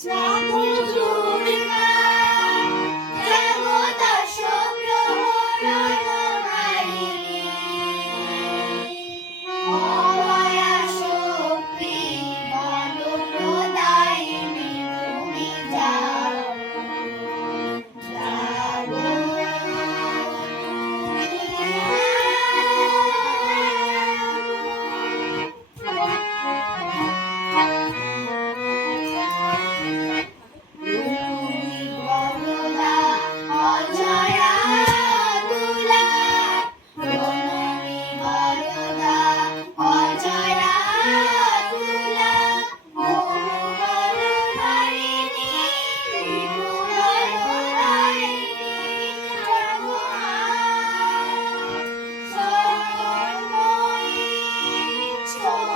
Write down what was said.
家公主 Let's.